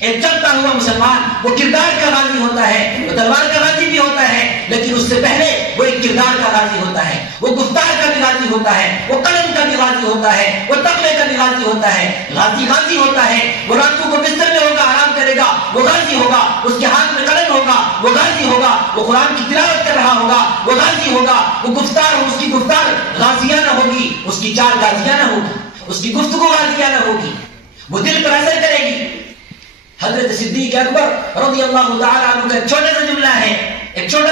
ایک چلتا ہوا مسلمان وہ کردار کا غازی ہوتا ہے، وہ تلوار کا غازی بھی ہوتا ہے، لیکن اس سے پہلے وہ ایک کردار کا غازی ہوتا ہے، وہ گفتار کا بھی غازی ہوتا ہے، وہ قلم کا بھی غازی ہوتا ہے، وہ تقوی کا بھی غازی ہوتا ہے۔ غازی ہوتا ہے، وہ راتوں کو بستر میں ہوگا، آرام کرے گا، وہ غازی ہوگا، اس کے ہاتھ میں قلم ہوگا، وہ غازی ہوگا، وہ قرآن کی تلاوت کر رہا ہوگا، وہ غازی ہوگا، وہ گفتار ہو، اس کی گفتار غازیانہ ہوگی، اس کی چال غازیانہ ہوگی، اس کی گفتگو غازیانہ ہوگی، وہ دل پر اثر کرے گی۔ حضرت صدیق اکبر رضی اللہ تعالیٰ عنہ کا ایک چھوٹا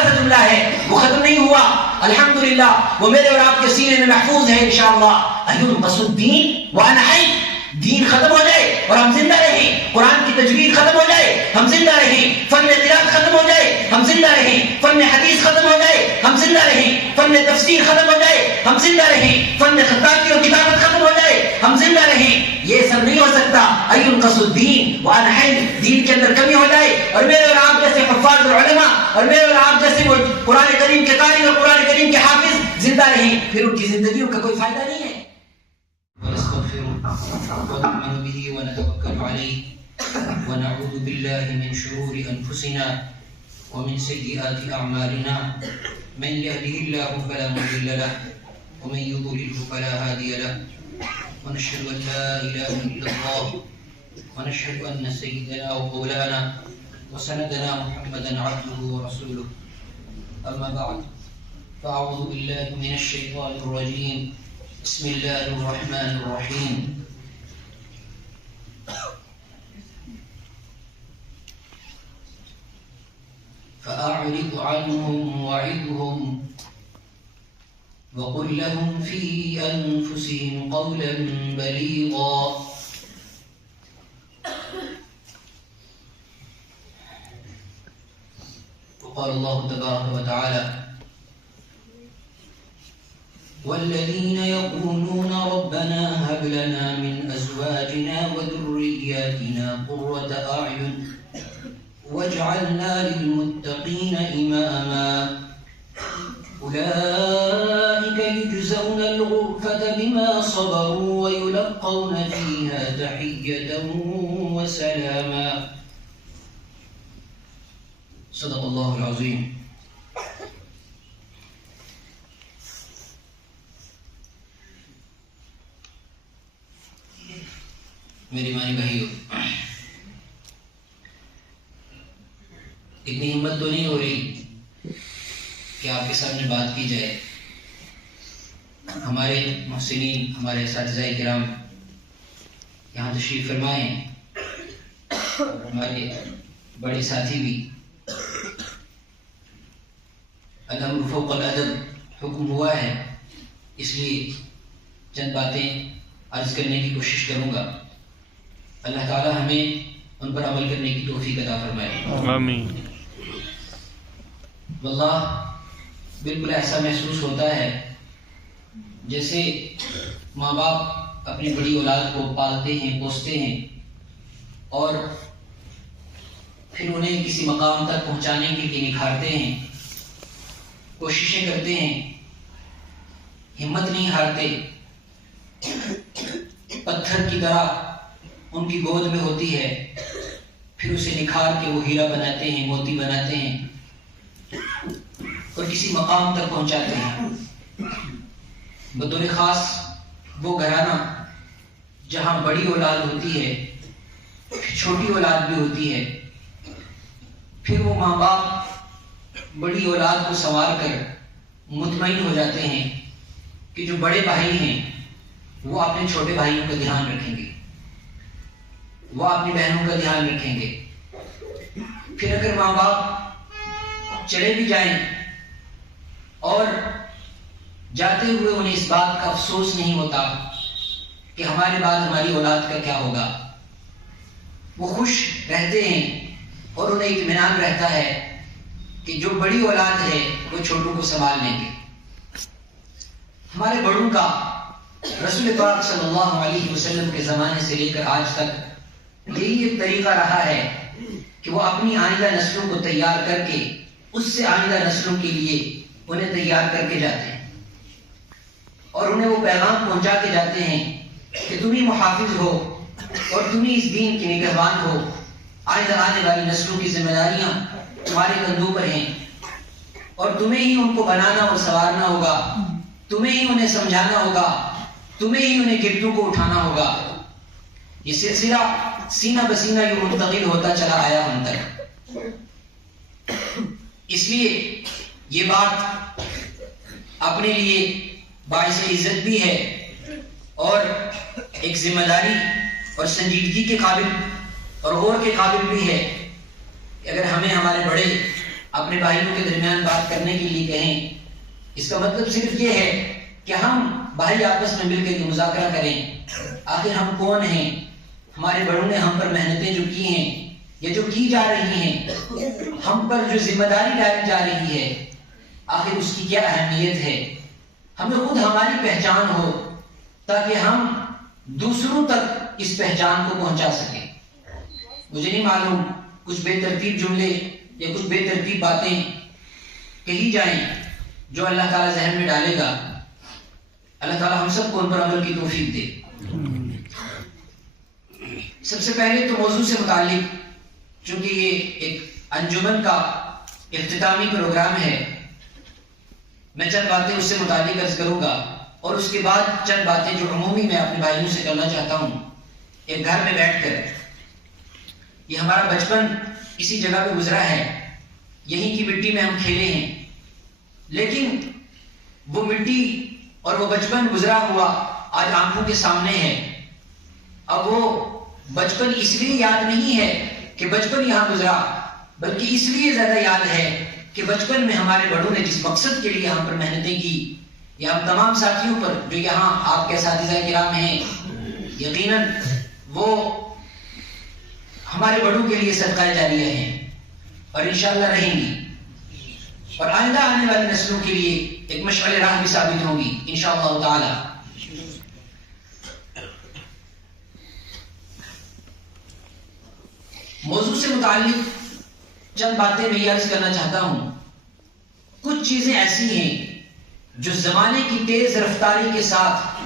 سا جملہ ہے، وہ ختم نہیں ہوا، الحمدللہ وہ میرے اور آپ کے سینے میں محفوظ ہے انشاءاللہ۔ اينقص الدين وانا حي، دین ختم ہو جائے اور ہم زندہ رہیں، قرآن کی تجوید ختم ہو جائے ہم زندہ رہیں، فن قرات ختم ہو جائے ہم زندہ رہیں، فن حدیث ختم ہو جائے ہم زندہ رہیں، فن تفسیر ختم ہو جائے ہم زندہ رہیں، فن خطاطی اور کتابت ختم ہو جائے ہم زندہ رہیں، یہ سب نہیں ہو سکتا۔ اينقص الدين وانا حي، دین کے اندر کمی ہو جائے اور میرے اور آپ جیسے حفاظ اور علماء اور میرے اور آپ جیسے وہ قرآن کریم کے قاری اور قرآن کریم کے حافظ زندہ رہیں، پھر ان کی زندگیوں کا کوئی فائدہ نہیں ہے۔ ونؤمن به ونتوكل عليه ونعوذ بالله من شرور أنفسنا ومن سيئات أعمالنا، من يهده الله فلا مضل له ومن يضلله فلا هادي له، ونشهد أن لا إله إلا الله ونشهد أن سيدنا ومولانا وسندنا محمدا عبده ورسوله، أما بعد فأعوذ بالله من الشيطان الرجيم، بسم الله الرحمن الرحيم۔ فأعرض عنهم وعظهم وقل لهم في أنفسهم قولا بليغا۔ وقال الله تبارك وتعالى: والذين يقولون ربنا هب لنا من أزواجنا وذرياتنا قرة أعين واجعلنا للمتقين إماما، أولئك يجزون الغرفة بما صبروا ويلقون فيها تحية وسلاما۔ صدق الله العظيم۔ میری مانی بھائیو، اتنی ہمت تو نہیں ہو رہی کہ آپ کے سامنے بات کی جائے۔ ہمارے محسنین، ہمارے اساتذہ کرام یہاں تشریف فرمائے ہیں اور ہمارے بڑے ساتھی بھی۔ الامر فوق الادب حکم ہوا ہے، اس لیے چند باتیں عرض کرنے کی کوشش کروں گا۔ اللہ تعالی ہمیں ان پر عمل کرنے کی توفیق عطا فرمائے، آمین۔ واللہ بالکل ایسا محسوس ہوتا ہے جیسے ماں باپ اپنی بڑی اولاد کو پالتے ہیں، پوستے ہیں اور پھر انہیں کسی مقام تک پہنچانے کے لیے نکھارتے ہیں، کوششیں کرتے ہیں، ہمت نہیں ہارتے، پتھر کی طرح ان کی گود میں ہوتی ہے، پھر اسے نکھار کے وہ ہیرا بناتے ہیں، موتی بناتے ہیں اور کسی مقام تک پہنچاتے ہیں۔ بطور خاص وہ گھرانہ جہاں بڑی اولاد ہوتی ہے، چھوٹی اولاد بھی ہوتی ہے، پھر وہ ماں باپ بڑی اولاد کو سنوار کر مطمئن ہو جاتے ہیں کہ جو بڑے بھائی ہیں وہ اپنے چھوٹے بھائیوں کا دھیان رکھیں گے، وہ اپنی بہنوں کا دھیان رکھیں گے۔ پھر اگر ماں باپ چلے بھی جائیں اور جاتے ہوئے انہیں اس بات کا افسوس نہیں ہوتا کہ ہمارے بعد ہماری اولاد کا کیا ہوگا، وہ خوش رہتے ہیں اور انہیں اطمینان رہتا ہے کہ جو بڑی اولاد ہے وہ چھوٹوں کو سنبھال لیں گے۔ ہمارے بڑوں کا رسول پاک صلی اللہ علیہ وسلم کے زمانے سے لے کر آج تک یہی ایک طریقہ رہا ہے کہ وہ اپنی آئندہ نسلوں کو تیار کر کے اس سے آئندہ نسلوں کے لیے انہیں تیار کر کے جاتے ہیں اور انہیں وہ پیغام پہنچا کے جاتے ہیں کہ تم ہی محافظ ہو اور تم ہی اس دین کے نگہبان ہو، آئندہ آنے والی نسلوں کی ذمہ داریاں تمہارے کندھوں پر ہیں اور تمہیں ہی ان کو بنانا اور سنوارنا ہوگا، تمہیں ہی انہیں سمجھانا ہوگا، تمہیں ہی انہیں گردوں کو اٹھانا ہوگا۔ یہ سلسلہ سینہ بسینہ یہ منتقل ہوتا چلا آیا ہم تک، اس لیے یہ بات اپنے لیے باعث عزت بھی ہے اور ایک ذمہ داری اور سنجیدگی کے قابل اور غور کے قابل بھی ہے کہ اگر ہمیں ہمارے بڑے اپنے بھائیوں کے درمیان بات کرنے کے لیے کہیں، اس کا مطلب صرف یہ ہے کہ ہم بھائی آپس میں مل کے مذاکرہ کریں۔ آخر ہم کون ہیں؟ ہمارے بڑوں نے ہم پر محنتیں جو کی ہیں یا جو کی جا رہی ہیں، ہم پر جو ذمہ داری ڈالی جا رہی ہے، آخر اس کی کیا اہمیت ہے؟ ہمیں خود ہماری پہچان ہو تاکہ ہم دوسروں تک اس پہچان کو پہنچا سکیں۔ مجھے نہیں معلوم کچھ بے ترتیب جملے یا کچھ بے ترتیب باتیں کہی جائیں جو اللہ تعالیٰ ذہن میں ڈالے گا، اللہ تعالیٰ ہم سب کو ان پر عمل کی توفیق دے۔ سب سے پہلے تو موضوع سے متعلق، چونکہ یہ ایک انجمن کا اختتامی پروگرام ہے، میں چند باتیں اس سے متعلق عرض کروں گا اور اس کے بعد چند باتیں جو عمومی میں اپنے بھائیوں سے کرنا چاہتا ہوں۔ ایک گھر میں بیٹھ کر، یہ ہمارا بچپن اسی جگہ پہ گزرا ہے، یہیں کی مٹی میں ہم کھیلے ہیں، لیکن وہ مٹی اور وہ بچپن گزرا ہوا آج آنکھوں کے سامنے ہے۔ اب وہ بچپن اس لیے یاد نہیں ہے کہ بچپن یہاں گزرا، بلکہ اس لیے زیادہ یاد ہے کہ بچپن میں ہمارے بڑوں نے جس مقصد کے لیے ہم پر محنتیں کی، یا ہم تمام ساتھیوں پر جو یہاں آپ کے اساتذہ کرام ہیں، یقیناً وہ ہمارے بڑوں کے لیے صدقہ جاریہ ہیں اور انشاءاللہ رہیں گی، اور آئندہ آنے والی نسلوں کے لیے ایک مشعل راہ بھی ثابت ہوں گی انشاءاللہ تعالی۔ موضوع سے متعلق چند باتیں میں یہ عرض کرنا چاہتا ہوں۔ کچھ چیزیں ایسی ہیں جو زمانے کی تیز رفتاری کے ساتھ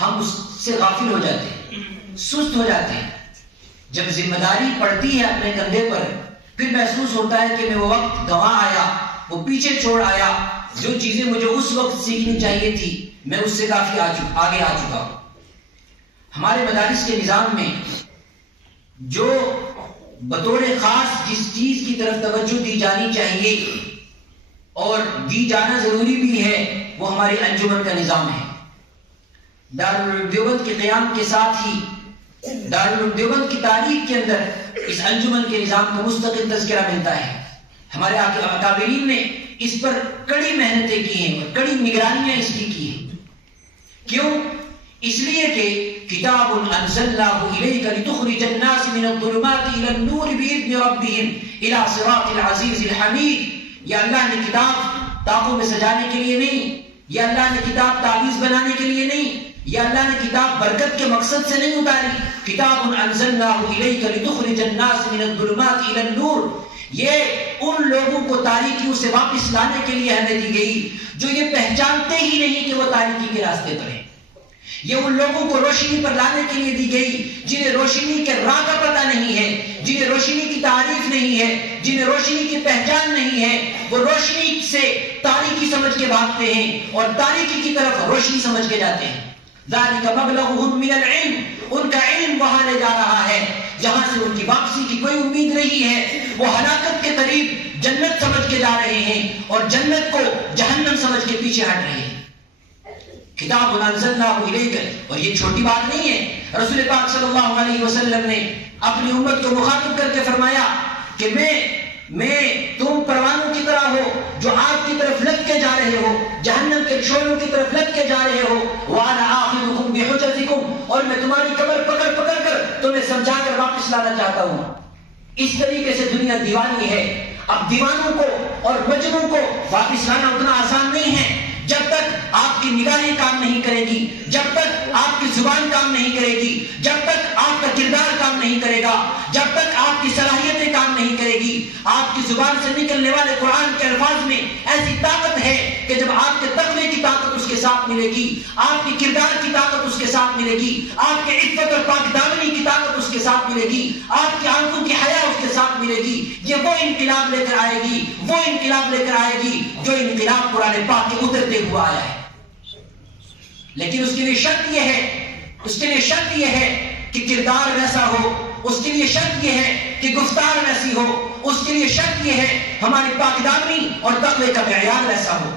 ہم اس سے غافل ہو جاتے ہیں، سست ہو جاتے ہیں۔ جب ذمہ داری پڑتی ہے اپنے کندھے پر، پھر محسوس ہوتا ہے کہ میں وہ وقت گنوا آیا، وہ پیچھے چھوڑ آیا، جو چیزیں مجھے اس وقت سیکھنی چاہیے تھی میں اس سے کافی آگے آ چکا ہوں۔ ہمارے مدارس کے نظام میں جو بطور خاص جس چیز کی طرف توجہ دی جانی چاہیے اور دی جانا ضروری بھی ہے، وہ ہمارے انجمن کا نظام ہے۔ دارالعلوم دیوبند کے قیام کے ساتھ ہی دارالعلوم دیوبند کی تاریخ کے اندر اس انجمن کے نظام کا مستقل تذکرہ ملتا ہے۔ ہمارے اکابرین نے اس پر کڑی محنتیں کی ہیں اور کڑی نگرانیاں اس کی ہیں۔ کیوں؟ اس لیے کہ کتاب انزلناہ الیک لتخرج الناس من الظلمات الی النور باذن ربهم الی صراط العزیز الحمید۔ یہ اللہ نے کتاب تاقوں میں سجانے کے لیے نہیں، یہ اللہ نے کتاب تعویذ بنانے کے لیے نہیں، یہ اللہ نے کتاب برکت کے مقصد سے نہیں اتاری۔ کتاب انزلناہ الیک لتخرج الناس من الظلمات الی النور، یہ ان لوگوں کو تاریکیوں سے واپس لانے کے لیے ہمیں دی گئی جو یہ پہچانتے ہی نہیں کہ وہ تاریکی کے راستے پر ہیں۔ یہ ان لوگوں کو روشنی پر لانے کے لیے دی گئی جنہیں روشنی کے راہ کا پتہ نہیں ہے، جنہیں روشنی کی تعریف نہیں ہے، جنہیں روشنی کی پہچان نہیں ہے۔ وہ روشنی سے تاریکی سمجھ کے بھاگتے ہیں اور تاریکی کی طرف روشنی سمجھ کے جاتے ہیں۔ ذالک مبلغهم من العلم، ان کا علم وہاں لے جا رہا ہے جہاں سے ان کی واپسی کی کوئی امید نہیں ہے۔ وہ ہلاکت کے قریب جنت سمجھ کے جا رہے ہیں اور جنت کو جہنم سمجھ کے پیچھے ہٹ رہے ہیں۔ کتاب انزلناہ الیک، اور یہ چھوٹی بات نہیں ہے۔ رسول پاک صلی اللہ علیہ وسلم نے اپنی امت کو مخاطب کر کے فرمایا کہ میں تم پروانوں کی طرح ہو جو آگ کی طرف لگ کے جا رہے ہو، جہنم کے شعلوں کی طرف لگ کے جا رہے ہو۔ وَأَنَا آخِذُكُمْ بِحُجَتِكُمْ، اور میں تمہاری کمر پکڑ کر تمہیں سمجھا کر واپس لانا چاہتا ہوں۔ اس طریقے سے دنیا دیوانی ہے۔ اب دیوانوں کو اور مجنوں کو واپس لانا اتنا آسان نہیں ہے۔ جب تک آپ کی نگاہیں کام نہیں کرے گی، جب تک آپ کی زبان کام نہیں کرے گی، جب تک آپ کا کردار کام نہیں کرے گا، جب تک آپ کی صلاحیتیں کام نہیں کرے گی، آپ کی زبان سے نکلنے والے قرآن کے الفاظ میں ایسی طاقت ہے کہ جب آپ کے تقوی کی طاقت اس کے ساتھ ملے گی، آپ کی کردار کی طاقت اس کے ساتھ ملے گی، آپ کے عفت اور پاک دامنی کی طاقت اس کے ساتھ ملے گی، آپ کی آنکھوں کی حیا اس کے ساتھ ملے گی، یہ وہ انقلاب لے کر آئے گی، وہ انقلاب لے کر آئے گی جو انقلاب قرآن پاک کے اترتے ہوا آیا ہے۔ لیکن اس کے لیے شرط یہ ہے، اس کے لیے شرط یہ ہے کہ کردار ویسا ہو، اس کے لیے شرط یہ ہے کہ گفتار ویسی ہو، اس کے لیے شرط یہ ہے ہماری پاک دامنی اور تقوی کا معیار ویسا ہو۔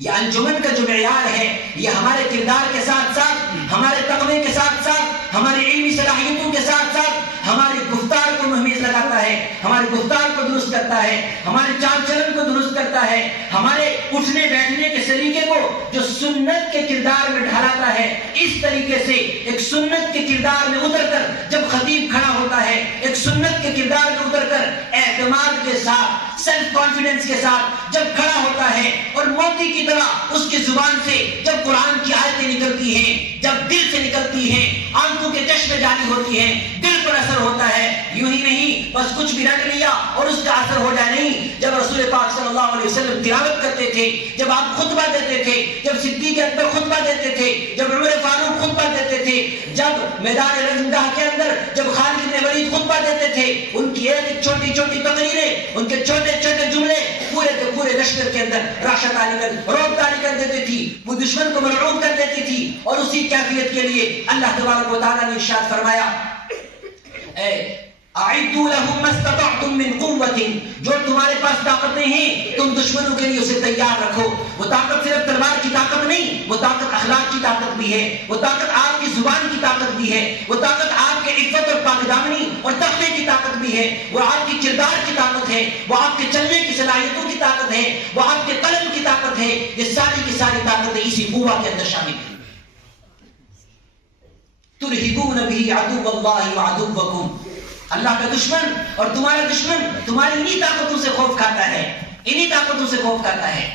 یہ انجمن کا جو معیار ہے یہ ہمارے کردار کے ساتھ ساتھ، ہمارے تقوی کے ساتھ ساتھ، ہماری علمی صلاحیتوں کے ساتھ ساتھ ہماری گفتار کو مہمیز لگاتا ہے، ہماری گفتار کو درست کرتا ہے، ہمارے چال چلن کو درست کرتا ہے، ہمارے اٹھنے بیٹھنے کے سلیقے کو جو سنت کے کردار میں ڈھالاتا ہے۔ اس طریقے سے ایک سنت کے کردار میں اتر کر جب خطیب کھڑا ہوتا ہے، ایک سنت کے کردار میں اتر کر اعتماد کے ساتھ، سیلف کانفیڈنس کے ساتھ جب کھڑا ہوتا ہے اور موتی کی طرح اس کی زبان سے جب قرآن کی آیتیں نکلتی ہیں، جب دل سے نکلتی ہیں، آنکھوں کے چشمے جاری ہوتی ہیں، دل پر اثر ہوتا ہے، یوں ہی نہیں بس کچھ بھی رٹ لیا اور اس کا اثر ہو جائے نہیں۔ جب رسول پاک صلی اللہ علیہ وسلم تلاوت کرتے تھے، جب آپ خطبہ دیتے تھے، جب صدیق اکبر خطبہ دیتے تھے، جب عمر فاروق خطبہ دیتے تھے، جب میدان رزمگاہ کے اندر جب خالد بن ولید خطبہ دیتے تھے، ان کی ایک چھوٹی چھوٹی تقریریں، ان کے چھوٹے چھوٹے جملے پورے کے پورے لشکر کے اندر راشد علی کر روب داری کر دیتی تھی، وہ دشمن کو مرعوب کر دیتی تھی۔ اور اسی کیفیت کے لیے اللہ تبارک و تعالیٰ نے ارشاد فرمایا، اے اعدوا لهم ما استطعتم من قوة، جو تمہارے پاس طاقتیں ہیں تم دشمنوں کے لیے اسے تیار رکھو۔ وہ طاقت صرف تلوار کی طاقت نہیں، وہ طاقت اخلاق کی طاقت بھی ہے، وہ طاقت آپ کی زبان کی طاقت بھی ہے، وہ طاقت آپ کے عفت اور پاک دامنی اور تقوی کی طاقت بھی ہے، وہ آپ کی کردار کی طاقت ہے، وہ آپ کے چلنے کی صلاحیتوں کی طاقت ہے، وہ آپ کے قلم کی طاقت ہے۔ یہ ساری کی ساری طاقتیں اسی قوہ کے اندر شامل ہیں۔ ترہبون بہ عدو اللہ وعدوکم، اللہ کا دشمن اور تمہارا دشمن تمہاری انہی طاقتوں سے خوف کھاتا ہے، انہی طاقتوں سے خوف کھاتا ہے۔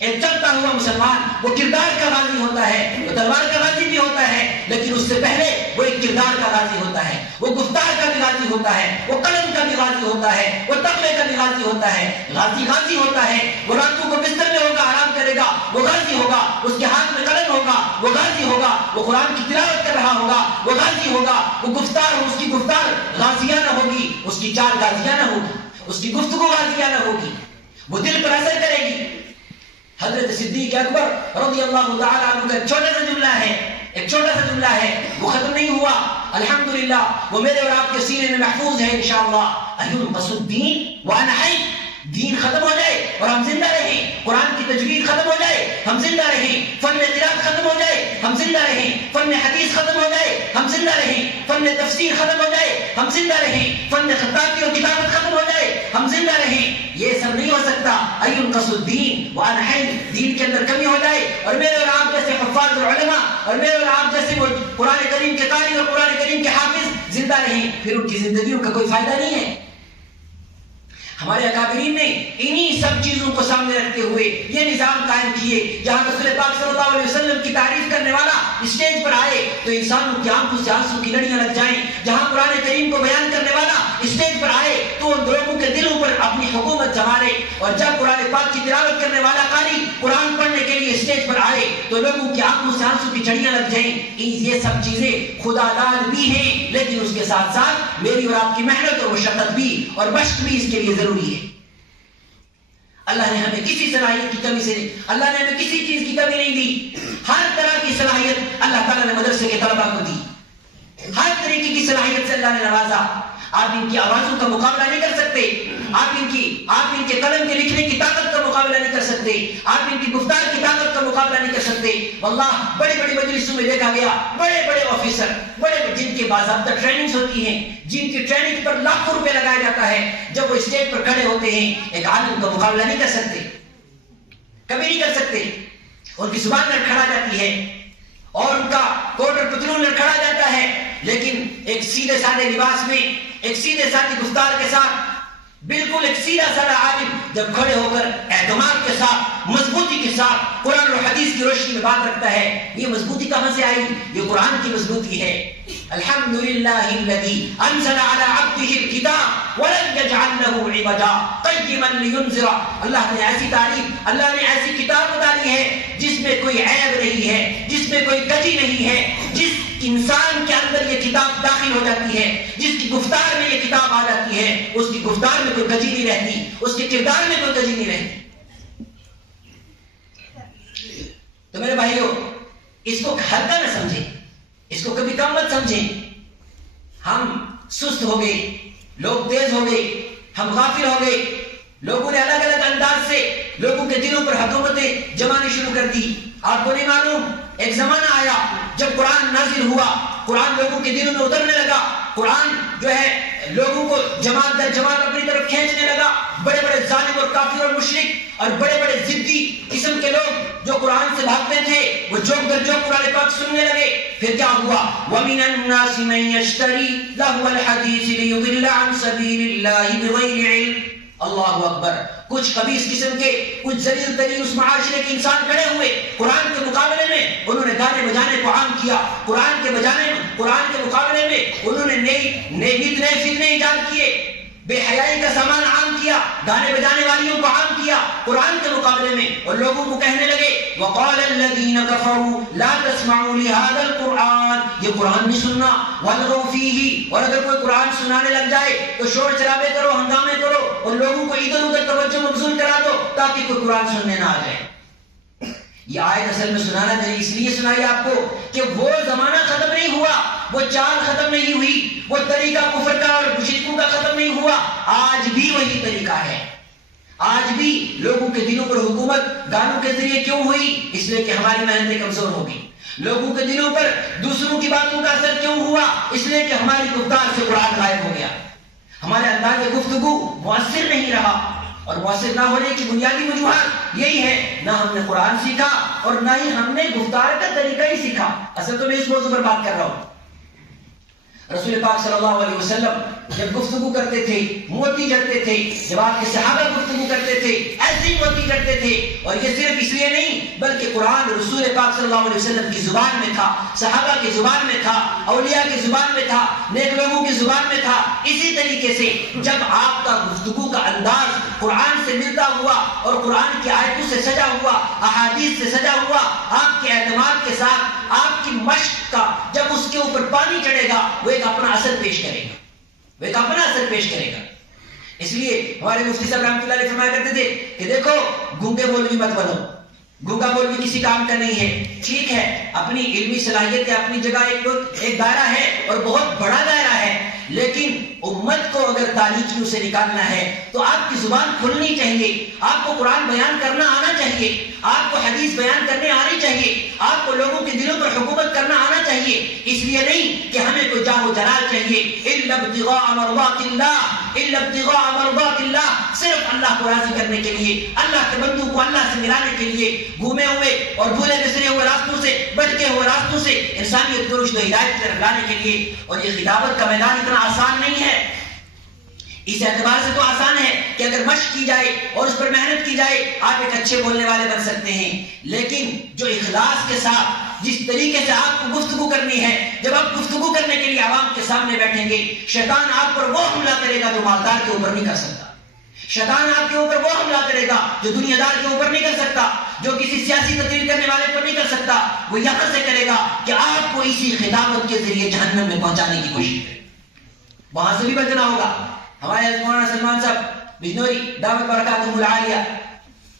ایک چلتا ہوا مسلمان وہ کردار کا غازی ہوتا ہے، وہ تلوار کا غازی بھی ہوتا ہے، لیکن اس سے پہلے وہ ایک کردار کا غازی ہوتا ہے، وہ گفتار کا بھی غازی ہوتا ہے، وہ قلم کا بھی غازی ہوتا ہے، وہ تقوی کا بھی غازی ہوتا ہے۔ غازی غازی ہوتا ہے، وہ راتوں کو بستر میں ہوگا، آرام کرے گا، وہ غازی ہوگا، اس کے ہاتھ میں قلم ہوگا، وہ غازی ہوگا، وہ قرآن کی تلاوت کر رہا ہوگا، وہ غازی ہوگا، وہ گفتار ہو، اس کی گفتار غازیانہ ہوگی، اس کی چال غازیانہ ہوگی، اس کی گفتگو غازیانہ ہوگی، وہ دل پر اثر کرے گی۔ حضرت صدیق اکبر رضی اللہ تعالیٰ عنہ کا ایک چھوٹا سا جملہ ہے، ایک چھوٹا سا جملہ ہے، وہ ختم نہیں ہوا، الحمدللہ وہ میرے اور آپ کے سینے میں محفوظ ہے انشاءاللہ۔ اَيُنْقَصُ الدِّينُ وَأَنَا حَيٌّ، دین ختم ہو جائے اور ہم زندہ رہیں، قرآن کی تجوید ختم ہو جائے ہم زندہ رہیں، فن قرات ختم ہو جائے ہم زندہ رہیں، فن حدیث ختم ہو جائے ہم زندہ رہیں، فن تفسیر ختم ہو جائے ہم زندہ رہیں، فن خطاطی اور کتابت ختم ہو جائے ہم زندہ رہیں۔ یہ سب نہیں ہو سکتا۔ اَيُنْقَصُ الدِّينُ وَأَنَا حَيٌّ، دین کے اندر کمی ہو جائے اور میرے اور آپ جیسے حفاظ اور علماء اور میرے اور آپ جیسے وہ قرآن کریم کے قاری اور قرآن کریم کے حافظ زندہ رہیں، پھر ان کی زندگیوں کا کوئی فائدہ نہیں ہے۔ ہمارے اکابرین نے انہی سب چیزوں کو سامنے رکھتے ہوئے یہ نظام قائم کیے، جہاں رسول پاک صلی اللہ علیہ وسلم کی تعریف کرنے والا اسٹیج پر آئے تو انسانوں کی آنکھوں سے آنسو کی لڑیاں لگ جائیں، جہاں قرآن کریم کو بیان کرنے والا اسٹیج پر آئے تو ان لوگوں کے دلوں پر اپنی حکومت جمائے، اور جب قرآن پاک کی تلاوت کرنے والا قاری قرآن پڑھنے کے لیے اسٹیج پر آئے تو لوگوں کی آنکھوں سے آنسو کی جھڑیاں لگ جائیں۔ یہ سب چیزیں خدا داد بھی ہیں، لیکن اس کے ساتھ ساتھ میری اور آپ کی محنت اور مشقت بھی اور مشق بھی اس کے لیے ضروری ہے۔ اللہ نے ہمیں کسی صلاحیت کی کمی سے نہیں، اللہ نے ہمیں کسی چیز کی کمی نہیں دی، ہر طرح کی صلاحیت اللہ تعالیٰ نے مدرسے کے طلباء کو دی، ہر طریقے کی صلاحیت سے اللہ نے نوازا۔ آپ ان کی آوازوں کا مقابلہ نہیں کر سکتے، آپ ان کے قلم کے لکھنے کی طاقت کا مقابلہ نہیں کر سکتے، آپ ان کی گفتار کی طاقت کا مقابلہ نہیں کر سکتے۔ واللہ بڑی بڑی مجلسوں میں دیکھا گیا بڑے بڑے آفیسر، جن کے باضابطہ ٹریننگز ہوتی ہیں، جن کی ٹریننگ پر لاکھوں روپے لگایا جاتا ہے، جب وہ اسٹیج پر کھڑے ہوتے ہیں ایک عالم کا مقابلہ نہیں کر سکتے، کبھی نہیں کر سکتے۔ ان کی زبان لڑکھڑا جاتی ہے اور ان کا کوٹ اور پتلون لڑکھڑا جاتا ہے، لیکن ایک سیدھے سادے لباس میں، ایک سیدھے سادی گفتار کے ساتھ، بالکل ایک سیدھا سادہ عالم جب کھڑے ہو کر اعتماد کے ساتھ، مضبوطی کے ساتھ قرآن اور حدیث کی روشنی میں بات رکھتا ہے، یہ مضبوطی کہاں سے آئی؟ یہ قرآن کی مضبوطی ہے۔ الحمدللہ الذی انزل علی عبدہ الکتاب ولم یجعل لہ عوجا قیما لینذر۔ اللہ نے ایسی تعریف، اللہ نے ایسی کتاب اتاری ہے جس میں کوئی عیب نہیں ہے، جس میں کوئی کجی نہیں ہے، جس انسان کے اندر یہ کتاب داخل ہو جاتی ہے، جس کی گفتار میں یہ کتاب آ جاتی گفتار میں کوئی کجی نہیں رہتی، اس کے کردار میں کوئی کجی نہیں رہتی۔ تو میرے بھائیوں، اس کو ہلکا نہ سمجھیں، اس کو کبھی کم مت سمجھیں۔ ہم سست ہو گئے، لوگ تیز ہو گئے، ہم غافل ہو گئے، لوگوں نے الگ الگ انداز سے لوگوں کے دلوں پر حکومتیں جمانے شروع کر دی۔ آپ کو نہیں معلوم، ایک زمانہ آیا جب قرآن نازل ہوا، قرآن لوگوں کے دلوں میں اترنے لگا، قرآن جو ہے لوگوں کو جماعت در جماعت اپنی طرف کھینچنے لگا۔ بڑے بڑے ظالم اور کافر اور مشرک اور بڑے بڑے ضدی قسم کے لوگ جو قرآن سے بھاگتے تھے، وہ جوک در جوک قرآن پاک سننے لگے۔ پھر کیا ہوا؟ وَمِنَ النَّاسِ مَن يَشْتَرِي لَهْوَ الْحَدِيثِ لِيُضِلَّ عَن سَبِيلِ اللَّهِ بِغَيْرِ عِلْمٍ۔ اللہ اکبر۔ کچھ خبیث قسم کے، کچھ ذلیل ترین اس معاشرے کے انسان کھڑے ہوئے، قرآن کے مقابلے میں انہوں نے گانے بجانے کو عام کیا، قرآن کے مقابلے میں انہوں نے نئے فتنے ایجاد کیے، بے حیائی کا سامان عام کیا، گانے بجانے والیوں کو عام کیا قرآن کے مقابلے میں، اور لوگوں کو کہنے لگے وَقَالَ الَّذِينَ كَفَرُوا لَا تَسْمَعُوا لِهَذَا الْقُرْآنِ، یہ قرآن نہیں سننا، وَالْغَوْا فِيهِ، اور اگر کوئی قرآن سنانے لگ جائے تو شور شرابے کرو، ہنگامے کرو، اور لوگوں کو ادھر ادھر توجہ مبذول کرا دو تاکہ کوئی قرآن سننے نہ آ جائے۔ یہ آیت اصل میں سنانا میں نے اس لیے سنائی آپ کو کہ وہ زمانہ ختم نہیں ہوا، وہ چال ختم نہیں ہوئی، وہ طریقہ کفر کا اور مشرکوں کا ختم نہیں ہوا، آج بھی وہی طریقہ ہے۔ آج بھی لوگوں کے دلوں پر حکومت گانوں کے ذریعے کیوں ہوئی؟ اس لیے کہ ہماری محنتیں کمزور ہو گئی۔ لوگوں کے دلوں پر دوسروں کی باتوں کا اثر کیوں ہوا؟ اس لیے کہ ہماری گفتار سے قرآن غائب ہو گیا، ہمارے انداز گفتگو مؤثر نہیں رہا، اور مؤثر نہ ہونے کی بنیادی وجوہات یہی ہے، نہ ہم نے قرآن سیکھا اور نہ ہی ہم نے گفتار کا طریقہ ہی سیکھا۔ اصل تو میں اس موضوع پر بات کر رہا ہوں۔ رسول پاک صلی اللہ علیہ وسلم جب گفتگو کرتے تھے موتی جڑتے تھے، جب آپ کے صحابہ گفتگو کرتے تھے ایسی موتی جڑتے تھے، اور یہ صرف اس لیے نہیں بلکہ قرآن رسول پاک صلی اللہ علیہ وسلم کی زبان میں تھا، صحابہ کی زبان میں تھا، اولیاء کی زبان میں تھا، نیک لوگوں کی زبان میں تھا۔ اسی طریقے سے جب آپ کا گفتگو کا انداز قرآن سے ملتا ہوا اور قرآن کی آیتوں سے سجا ہوا، احادیث سے سجا ہوا، آپ کے اعتماد کے ساتھ آپ کی مشق کا جب اس کے اوپر پانی چڑھے گا، وہ ایک اپنا اثر پیش کرے گا، وہ ایک اپنا اثر پیش کرے گا۔ اس لیے ہمارے مفتی صاحب رحمۃ اللہ علیہ فرمایا کرتے تھے کہ دیکھو گونگے مولوی مت بنو، گونگا مولوی کسی کام کا نہیں ہے، ٹھیک ہے اپنی علمی صلاحیت ہے، اپنی جگہ ایک دائرہ ہے اور بہت بڑا دائرہ ہے، لیکن امت کو اگر تاریکیوں سے نکالنا ہے تو آپ کی زبان کھلنی چاہیے، آپ کو قرآن بیان کرنا آنا چاہیے، آپ کو حدیث بیان کرنے آنی چاہیے، آپ کو لوگوں کے دلوں پر حکومت کرنا آنا چاہیے۔ اس لیے نہیں کہ ہمیں کوئی جاہ و جلال چاہیے، الا ابتغاء مرضات اللہ، الا ابتغاء مرضات اللہ، صرف اللہ کو راضی کرنے کے لیے، اللہ کے بندوں کو اللہ سے ملانے کے لیے، گھومے ہوئے اور بھولے بسرے ہوئے راستوں سے، بھٹکے ہوئے راستوں سے انسانیت کو رشد و ہدایت کی طرف لانے کے لیے۔ اور یہ خطابت کا میدان اتنا آسان نہیں ہے، اس اعتبار سے تو آسان ہے کہ اگر مشق کی جائے اور اس پر محنت کی جائے آپ ایک اچھے بولنے والے بن سکتے ہیں، لیکن جو اخلاص کے ساتھ جس طریقے سے آپ کو گفتگو کرنی ہے، جب آپ گفتگو کرنے کے لیے عوام کے سامنے بیٹھیں گے، شیطان آپ پر وہ حملہ کرے گا جو مالدار کے اوپر نہیں کر سکتا، شیطان آپ کے اوپر وہ حملہ کرے گا جو دنیا دار کے اوپر نہیں کر سکتا، جو کسی سیاسی تقریر کرنے والے پر نہیں کر سکتا، وہ یہاں سے کرے گا کہ آپ کو اسی خطابت کے ذریعے جہنم میں پہنچانے کی کوشش کرے، وہاں سے بھی بچنا ہوگا۔ ہمارے مولانا سلمان صاحب بجنوری دعوت برکاتہم العالیہ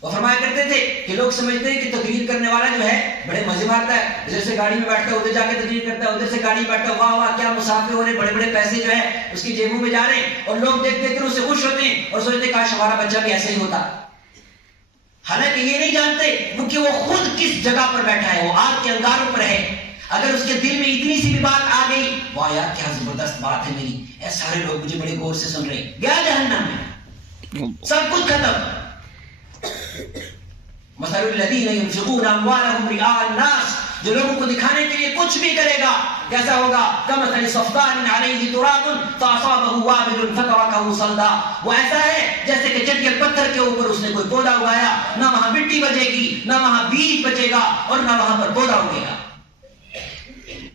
وہ فرمایا کرتے تھے کہ لوگ سمجھتے ہیں کہ تقریر کرنے والا جو ہے بڑے مزے مارتا ہے، ادھر سے گاڑی میں بیٹھتا ہے ادھر جا کے تقریر کرتا ہے، ادھر سے گاڑی میں بیٹھتا ہے، واہ واہ کیا مسافر ہو رہے، بڑے بڑے پیسے جو ہے اس کی جیبوں میں جا رہے ہیں، اور لوگ دیکھ دیکھ کر اس سے خوش ہوتے ہیں اور سوچتے ہیں کاش ہمارا بچہ بھی ایسا ہی ہوتا۔ حالانکہ یہ نہیں جانتے کہ وہ خود کس جگہ پر بیٹھا ہے، وہ آگ کے انگاروں پر ہے۔ اگر اس کے دل میں اتنی سی بھی بات آ گئی، واہ یار کیا زبردست بات ہے میری، اے سارے لوگ مجھے بڑے غور سے سن رہے ہیں، گیا جہنم میں، سب کچھ ختم۔ مثل الذین ينفقون اموالهم رئاء الناس، جو لوگوں کو دکھانے کے لیے کچھ بھی کرے گا کیسا ہوگا؟ کمثل صفوان علیہ تراب فاصابه وابل فتركه صلدا، وہ ایسا ہے جیسے کہ چٹکل پتھر کے اوپر اس نے کوئی پودا اگایا، نہ وہاں مٹی بچے گی، نہ وہاں بیج بچے گا اور نہ وہاں پر پودا اگے گا۔